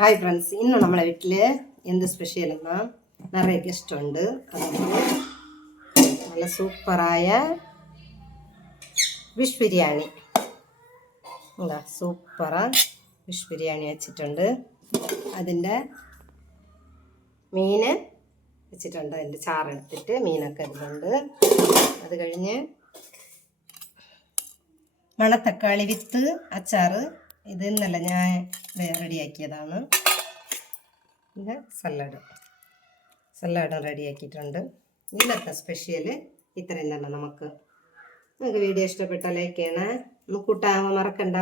Hi friends, ഇന്ന് നമ്മളെ വീട്ടിൽ എന്ത് സ്പെഷ്യൽ എന്നാൽ നിറയെ ഗസ്റ്റ് ഉണ്ട്. അതുകൊണ്ട് നല്ല സൂപ്പറായ ഫിഷ് ബിരിയാണി, എന്താ സൂപ്പറാ ഫിഷ് ബിരിയാണി വെച്ചിട്ടുണ്ട്. അതിൻ്റെ മീൻ വെച്ചിട്ടുണ്ട്. അതിൻ്റെ ചാറെടുത്തിട്ട് മീനൊക്കെ ഇടുന്നുണ്ട്. അത് കഴിഞ്ഞ് മണത്തക്കാളി വിത്ത് അച്ചാറ്, ഇത് ഇന്നല്ല ഞാൻ റെഡിയാക്കിയതാണ്. പിന്നെ സലാഡും റെഡിയാക്കിയിട്ടുണ്ട്. ഇന്നത്തെ സ്പെഷ്യൽ ഇത്രയും തന്നെ. നിങ്ങൾക്ക് വീഡിയോ ഇഷ്ടപ്പെട്ടാൽ ലൈക്ക് ചെയ്യണേ. ഒന്ന് കൂട്ടാൻ മറക്കണ്ട.